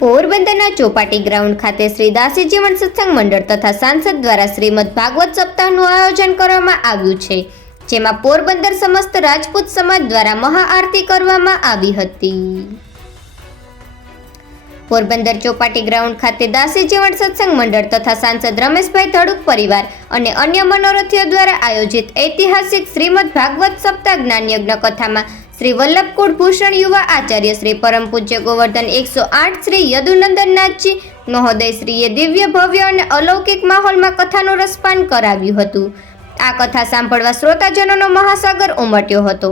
પોરબંદરના ચોપાટી ગ્રાઉન્ડ ખાતે શ્રી દાસી જીવન સત્સંગ મંડળ તથા સાંસદ દ્વારા શ્રીમદ ભાગવત સપ્તાહનું આયોજન કરવામાં આવ્યું છે, જેમાં પોરબંદર સમસ્ત રાજપૂત સમાજ દ્વારા મહાઆરતી કરવામાં આવી હતી. પોરબંદર ચોપાટી ગ્રાઉન્ડ ખાતે દાસી જીવન સત્સંગ મંડળ તથા સાંસદ રમેશભાઈ ધડુક પરિવાર અને અન્ય મનોરથીઓ દ્વારા આયોજિત ઐતિહાસિક શ્રીમદ ભાગવત સપ્તાહ જ્ઞાનયજ્ઞ કથામાં શ્રી વલ્લભકુળ ભૂષણ યુવા આચાર્ય શ્રી પરમ પૂજ્ય ગોવર્ધન એકસો આઠ શ્રી યદુનંદનનાથજી મહોદય શ્રીએ દિવ્ય, ભવ્ય અને અલૌકિક માહોલમાં કથાનું રસપાન કરાવ્યું હતું. આ કથા સાંભળવા શ્રોતાજનોનો મહાસાગર ઉમટ્યો હતો.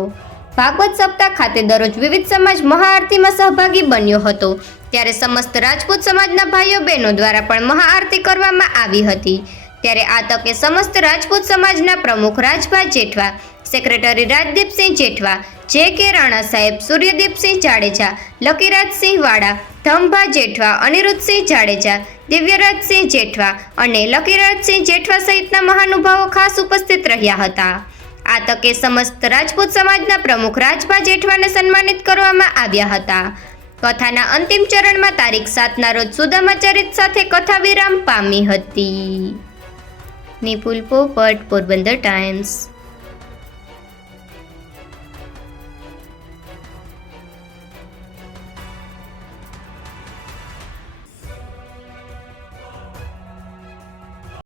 ભાગવત સપ્તાહ ખાતે દરરોજ વિવિધ સમાજ મહાઆરતીમાં સહભાગી બન્યો હતો. ત્યારે સમસ્ત રાજપૂત સમાજના ભાઈઓ બહેનો દ્વારા પણ મહાઆરતી કરવામાં આવી હતી. ત્યારે આ તકે સમસ્ત રાજપૂત સમાજના પ્રમુખ Rajbha Jethwa, secretary Rajdeepsinh Jethwa J K Rana સાહેબ સૂર્યદીપસિંહ જાડેજા, લકીરાજસિંહ વાડા ધમભા જેઠવા, અનિરુદ્ધસિંહ જાડેજા, દિવ્યરાજસિંહ જેઠવા અને લકીરાજસિંહ જેઠવા સહિતના મહાનુભાવો ખાસ ઉપસ્થિત રહ્યા હતા. આ તકે સમસ્ત રાજપૂત સમાજના પ્રમુખ રાજભા જેઠવાને સન્માનિત કરવામાં આવ્યા હતા. કથાના અંતિમ ચરણમાં તારીખ સાતના રોજ સુદામાચરિત સાથે કથા વિરામ પામી હતી. નિપુલ પોપટ, પોરબંદર ટાઈમ્સ.